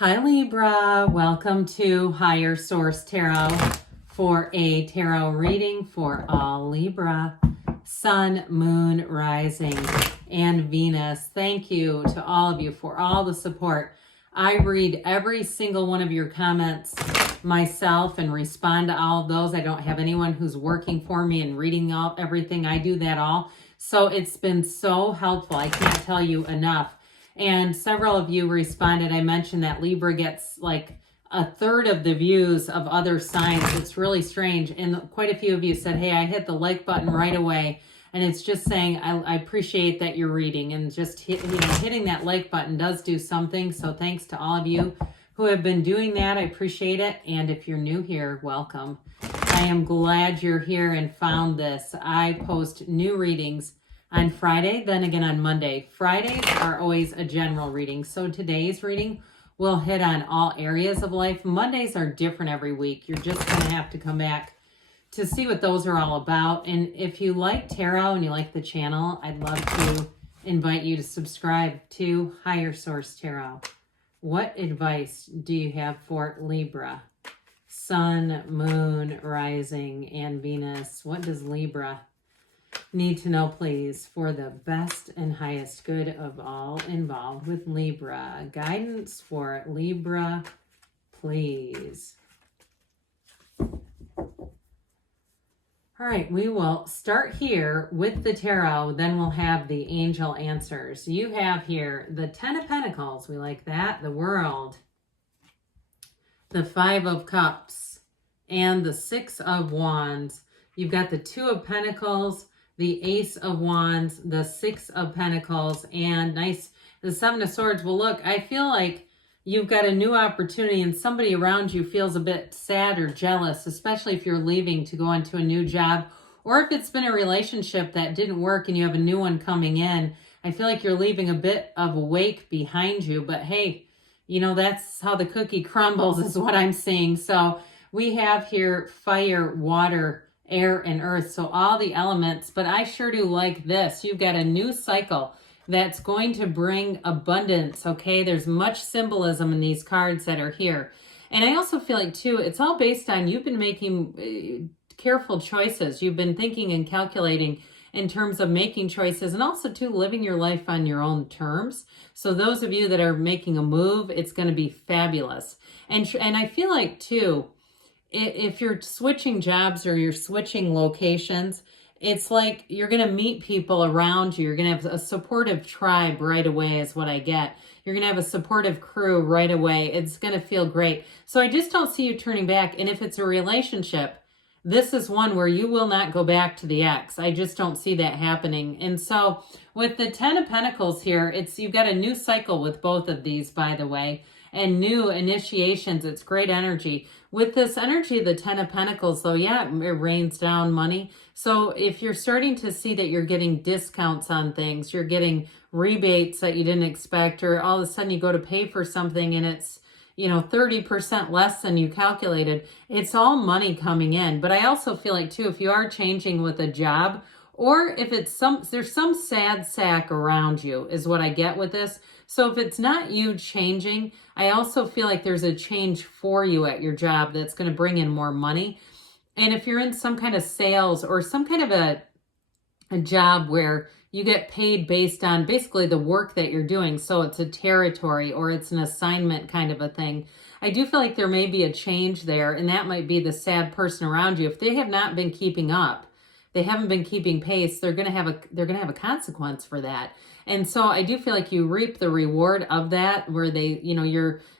Hi Libra, welcome to Higher Source Tarot for a tarot reading for all Libra, Sun, Moon, Rising, and Venus. Thank you to all of you for all the support. I read every single one of your comments myself and respond to all of those. I don't have anyone who's working for me and reading everything. I do that all. So it's been so helpful. I can't tell you enough. And several of you responded. I mentioned that Libra gets like a third of the views of other signs. It's really strange. And quite a few of you said, hey, I hit the like button right away. And it's just saying, I appreciate that you're reading. And just hitting that like button does do something. So thanks to all of you who have been doing that. I appreciate it. And if you're new here, welcome. I am glad you're here and found this. I post new readings on Friday, then again on Monday. Fridays are always a general reading. So today's reading will hit on all areas of life. Mondays are different every week. You're just going to have to come back to see what those are all about. And if you like tarot and you like the channel, I'd love to invite you to subscribe to Higher Source Tarot. What advice do you have for Libra? Sun, Moon, Rising, and Venus. What does Libra need to know, please, for the best and highest good of all involved with Libra? Guidance for Libra, please. All right, we will start here with the tarot, then we'll have the angel answers. You have here the 10 of Pentacles, we like that, the World, the 5 of Cups, and the 6 of Wands. You've got the 2 of Pentacles, the Ace of Wands, the 6 of Pentacles, and the 7 of Swords. Well, look, I feel like you've got a new opportunity and somebody around you feels a bit sad or jealous, especially if you're leaving to go into a new job, or if it's been a relationship that didn't work and you have a new one coming in. I feel like you're leaving a bit of a wake behind you, but hey, you know, that's how the cookie crumbles is what I'm seeing. So we have here fire, water, air, and earth. So all the elements, but I sure do like this. You've got a new cycle that's going to bring abundance, okay? There's much symbolism in these cards that are here. And I also feel like, too, it's all based on you've been making careful choices. You've been thinking and calculating in terms of making choices and also, too, living your life on your own terms. So those of you that are making a move, it's going to be fabulous. And I feel like, too, if you're switching jobs or you're switching locations, it's like you're going to meet people around you. You're going to have a supportive tribe right away is what I get. You're going to have a supportive crew right away. It's going to feel great. So I just don't see you turning back. And if it's a relationship, this is one where you will not go back to the ex. I just don't see that happening. And so with the 10 of Pentacles here, you've got a new cycle with both of these, by the way, and new initiations. It's great energy. With this energy, the 10 of Pentacles, though, yeah, it rains down money. So if you're starting to see that you're getting discounts on things, you're getting rebates that you didn't expect, or all of a sudden you go to pay for something and it's, 30% less than you calculated, it's all money coming in. But I also feel like, too, if you are changing with a job, or if it's there's some sad sack around you is what I get with this. So if it's not you changing, I also feel like there's a change for you at your job that's going to bring in more money. And if you're in some kind of sales or some kind of a job where you get paid based on basically the work that you're doing, so it's a territory or it's an assignment kind of a thing, I do feel like there may be a change there, and that might be the sad person around you. If they have not been keeping up, they haven't been keeping pace, they're going to have a consequence for that. And so I do feel like you reap the reward of that, where they,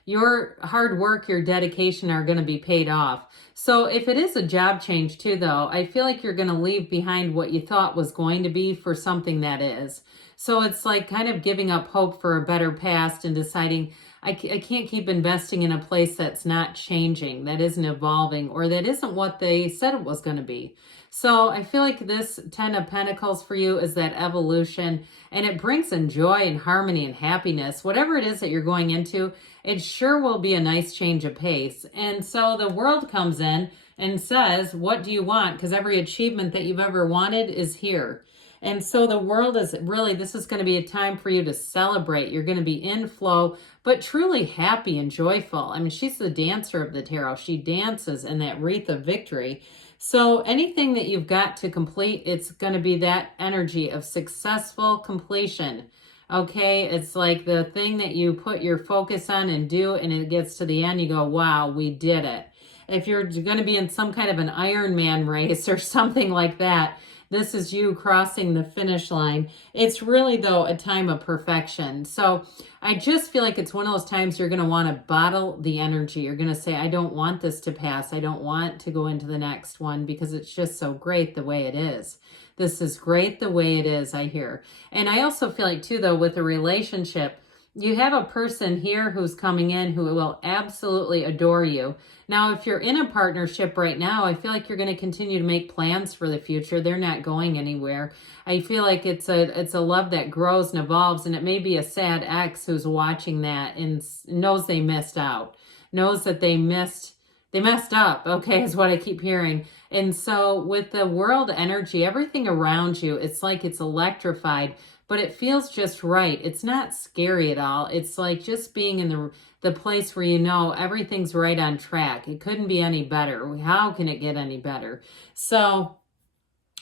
your hard work, your dedication are going to be paid off. So if it is a job change too, though, I feel like you're going to leave behind what you thought was going to be for something that is. So it's like kind of giving up hope for a better past and deciding, I can't keep investing in a place that's not changing, that isn't evolving, or that isn't what they said it was going to be. So I feel like this 10 of Pentacles for you is that evolution, and it brings in joy and harmony and happiness. Whatever it is that you're going into, it sure will be a nice change of pace. And so the World comes in and says, what do you want? Because every achievement that you've ever wanted is here. And so the world is really, this is going to be a time for you to celebrate. You're going to be in flow, but truly happy and joyful. I mean, she's the dancer of the tarot. She dances in that wreath of victory. So anything that you've got to complete, it's going to be that energy of successful completion. Okay, it's like the thing that you put your focus on and do, and it gets to the end, you go, wow, we did it. If you're going to be in some kind of an Ironman race or something like that, this is you crossing the finish line. It's really, though, a time of perfection. So I just feel like it's one of those times you're going to want to bottle the energy. You're going to say, I don't want this to pass. I don't want to go into the next one because it's just so great the way it is. This is great the way it is, I hear. And I also feel like, too, though, with a relationship, you have a person here who's coming in who will absolutely adore you. Now, if you're in a partnership right now, I feel like you're going to continue to make plans for the future. They're not going anywhere. I feel like it's a love that grows and evolves, and it may be a sad ex who's watching that and knows they missed out, knows that they messed up, okay, is what I keep hearing. And so with the world energy, everything around you, it's like it's electrified, but it feels just right. It's not scary at all. It's like just being in the place where you know everything's right on track. It couldn't be any better. How can it get any better? So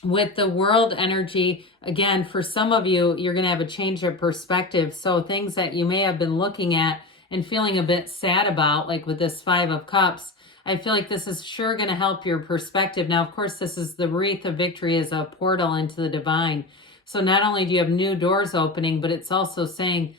with the world energy, again, for some of you, you're going to have a change of perspective. So things that you may have been looking at and feeling a bit sad about, like with this 5 of Cups, I feel like this is sure going to help your perspective. Now, of course, this is the wreath of victory as a portal into the divine. So not only do you have new doors opening, but it's also saying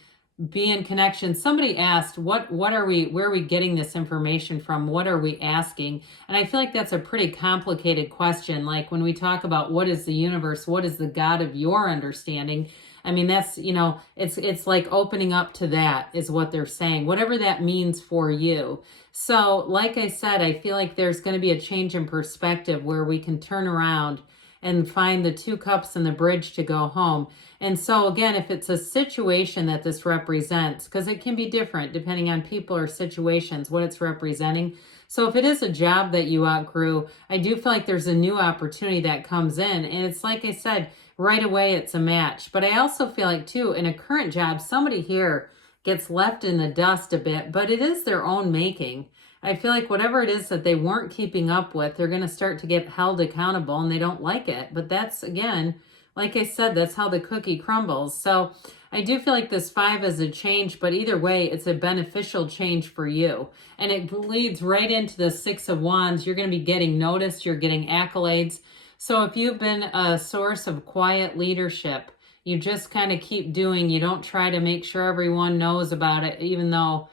be in connection. Somebody asked, where are we getting this information from? What are we asking? And I feel like that's a pretty complicated question. Like when we talk about what is the universe, what is the God of your understanding? I mean, that's, it's like opening up to that is what they're saying, whatever that means for you. So like I said, I feel like there's going to be a change in perspective where we can turn around and find the 2 cups and the bridge to go home. And so again, if it's a situation that this represents, because it can be different depending on people or situations, what it's representing. So if it is a job that you outgrew, I do feel like there's a new opportunity that comes in. And it's like I said, right away, it's a match. But I also feel like too, in a current job, somebody here gets left in the dust a bit, but it is their own making. I feel like whatever it is that they weren't keeping up with, they're going to start to get held accountable and they don't like it. But that's, again, like I said, that's how the cookie crumbles. So I do feel like this 5 is a change, but either way, it's a beneficial change for you. And it leads right into the 6 of Wands. You're going to be getting noticed. You're getting accolades. So if you've been a source of quiet leadership, you just kind of keep doing, you don't try to make sure everyone knows about it, even though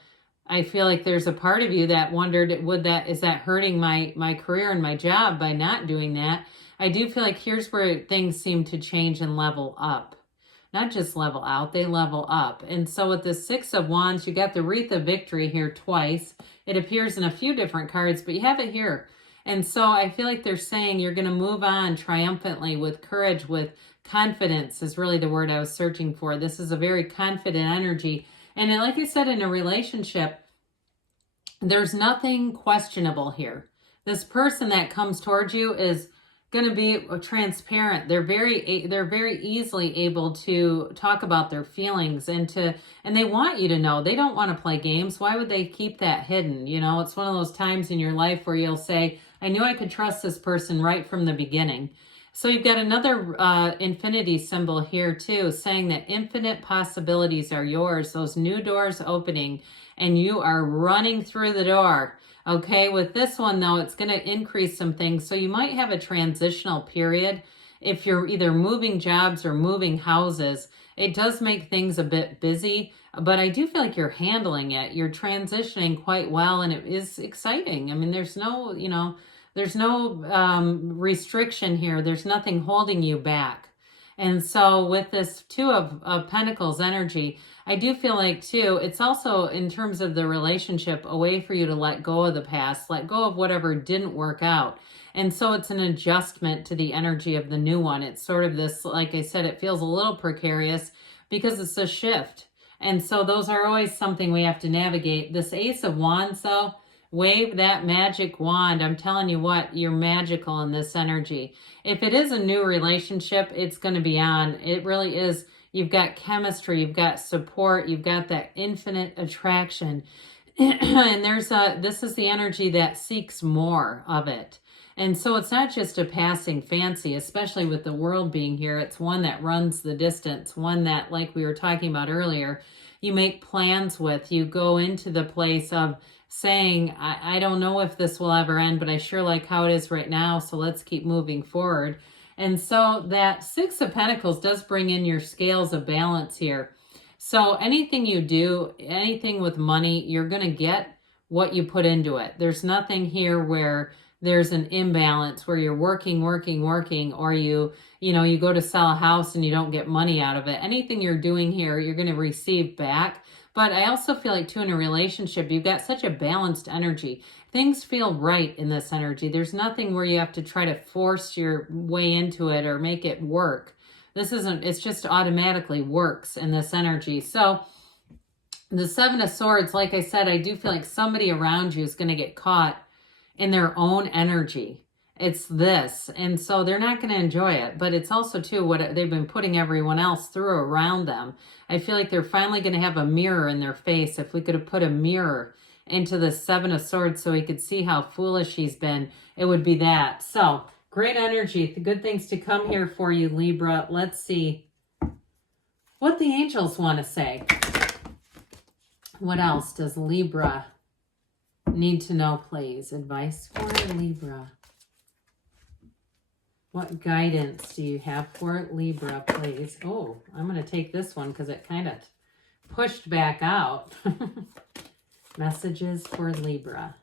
I feel like there's a part of you that wondered, is that hurting my career and my job by not doing that? I do feel like here's where things seem to change and level up. Not just level out, they level up. And so with the 6 of Wands, you got the wreath of victory here twice. It appears in a few different cards, but you have it here. And so I feel like they're saying you're going to move on triumphantly with courage, with confidence is really the word I was searching for. This is a very confident energy. And like I said, in a relationship, there's nothing questionable here. This person that comes towards you is going to be transparent. They're very easily able to talk about their feelings and they want you to know. They don't want to play games. Why would they keep that hidden? It's one of those times in your life where you'll say, I knew I could trust this person right from the beginning. So you've got another infinity symbol here too, saying that infinite possibilities are yours. Those new doors opening and you are running through the door. Okay, with this one though, it's going to increase some things. So you might have a transitional period. If you're either moving jobs or moving houses, it does make things a bit busy, but I do feel like you're handling it. You're transitioning quite well and it is exciting. I mean, there's no restriction here. There's nothing holding you back. And so with this 2 of Pentacles energy, I do feel like too, it's also in terms of the relationship, a way for you to let go of the past, let go of whatever didn't work out. And so it's an adjustment to the energy of the new one. It's sort of this, like I said, it feels a little precarious because it's a shift. And so those are always something we have to navigate. This Ace of Wands though, Wave that magic wand. I'm telling you what, you're magical in this energy. If it is a new relationship, it's going to be on. It really is. You've got chemistry, you've got support, you've got that infinite attraction. And this is the energy that seeks more of it. And so it's not just a passing fancy, especially with the world being here. It's one that runs the distance, one that, like we were talking about earlier, you make plans with. You go into the place of saying, I don't know if this will ever end, but I sure like how it is right now, so let's keep moving forward. And so that Six of Pentacles does bring in your scales of balance here. So anything you do, anything with money, you're going to get what you put into it. There's nothing here where there's an imbalance where you're working, or you go to sell a house and you don't get money out of it. Anything you're doing here, you're going to receive back. But I also feel like, too, in a relationship, you've got such a balanced energy. Things feel right in this energy. There's nothing where you have to try to force your way into it or make it work. It's just automatically works in this energy. So the Seven of Swords, like I said, I do feel like somebody around you is going to get caught in their own energy. It's this. And so they're not going to enjoy it. But it's also, too, what they've been putting everyone else through around them. I feel like they're finally going to have a mirror in their face. If we could have put a mirror into the Seven of Swords so we could see how foolish he's been, it would be that. So great energy. Good things to come here for you, Libra. Let's see what the angels want to say. What else does Libra need to know, please? Advice for Libra. What guidance do you have for Libra, please? Oh, I'm going to take this one because it kind of pushed back out. Messages for Libra.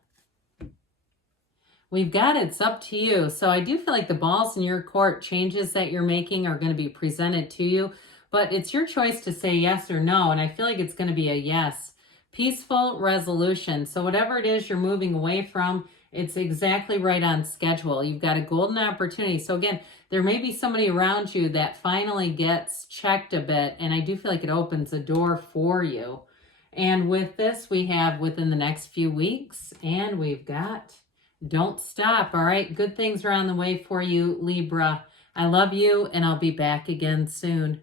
We've got it's up to you. So I do feel like the ball's in your court. Changes that you're making are going to be presented to you. But it's your choice to say yes or no. And I feel like it's going to be a yes. Peaceful resolution. So whatever it is you're moving away from, it's exactly right on schedule. You've got a golden opportunity. So again, there may be somebody around you that finally gets checked a bit. And I do feel like it opens a door for you. And with this, we have within the next few weeks. And we've got don't stop. All right. Good things are on the way for you, Libra. I love you, and I'll be back again soon.